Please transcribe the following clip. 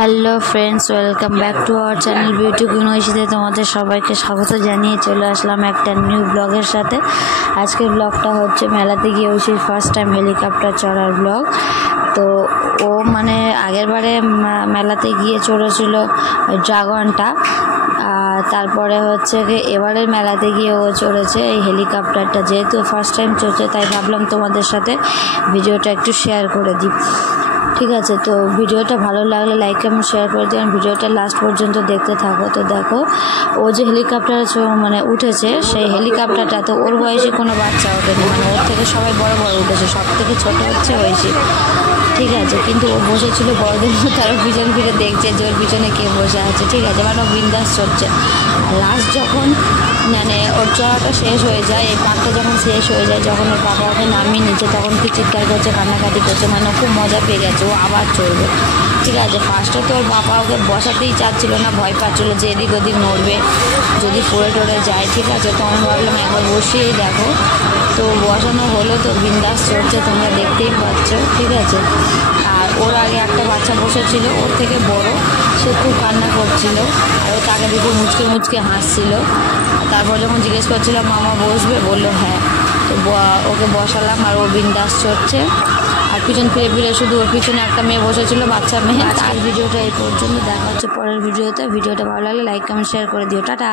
Hello friends, welcome back to our channel beauty queen ঐশীতে তোমাদের সবাইকে স্বাগত জানিয়ে চলে আসলাম একটা নিউ ব্লগের সাথে। আজকের ব্লগটা হচ্ছে মেলাতে গিয়ে ঐশীর ফার্স্ট টাইম হেলিকপ্টার চড়ার ব্লগ। তো ও মানে আগের বারে মেলাতে গিয়ে চড়েছিল ড্রাগনটা, তারপরে হচ্ছে এবারের মেলাতে গিয়ে ও চড়েছে এই হেলিকপ্টারটা। যেহেতু ফার্স্ট টাইম চড়ছে তাই ভাবলাম তোমাদের সাথে ভিডিওটা একটু শেয়ার করে দিই। ঠিক আছে, তো ভিডিওটা ভালো লাগলে লাইক কমেন্ট শেয়ার করে দিন, ভিডিওটা লাস্ট পর্যন্ত দেখতে থাকো। তো দেখো, ও যে হেলিকপ্টারে মানে উঠেছে, সেই হেলিকপ্টারটা তো ওর বয়সী কোনো বাচ্চা ওঠেনি, মানে ওর থেকে সবাই বড় বড় উঠেছে, সব থেকে ছোটো হচ্ছে ঐশী। ঠিক আছে, কিন্তু ও বসেছিল বড়দের মতো, আরও পিছন ফিরে দেখছে যে ওর পিছনে কে বসে আছে। ঠিক আছে, মানে ও বিন্দাস চড়ছে। আর লাস্ট যখন মানে ওর চড়াটা শেষ হয়ে যায়, এই পাকটা যখন শেষ হয়ে যায়, যখন ওর বাবা ওকে নামিয়ে নিচ্ছে, তখন কি চিৎকার করছে, কান্নাকাটি করছে, মানে খুব মজা পেয়ে গেছে, ও আবার চড়বে। ঠিক আছে, ফার্স্টে তো ওর বাবা ওকে বসাতেই চাচ্ছিল না, ভয় পাচ্ছিলো যে এদিক ওদিক নড়বে, যদি পড়ে টড়ে যায়। ঠিক আছে, তো আমি ভাবলাম একবার বসিয়েই দেখো। তো বসানো হলো, তো বিন্দাস চড়ছে, তোমরা দেখতেই পাচ্ছ। ঠিক আছে, আর ওর আগে একটা বাচ্চা বসেছিল ওর থেকে বড়, সে খুব কান্না করছিল, আর ও তাকে দেখে মুচকে মুচকে হাসছিল। তারপর যখন জিজ্ঞেস করছিল মামা বসবে, বললো হ্যাঁ। তো ওকে বসালাম, আর ও বিন্দাস চড়ছে। আর পিছন ফিরে ফিরে শুধু ওর পিছনে একটা মেয়ে বসেছিল, বাচ্চা মেয়ে। আর ভিডিওটা এই পর্যন্ত, দেখা হচ্ছে পরের ভিডিওতে। ভিডিওটা ভালো লাগলে লাইক কমেন্ট শেয়ার করে দিও। টাটা।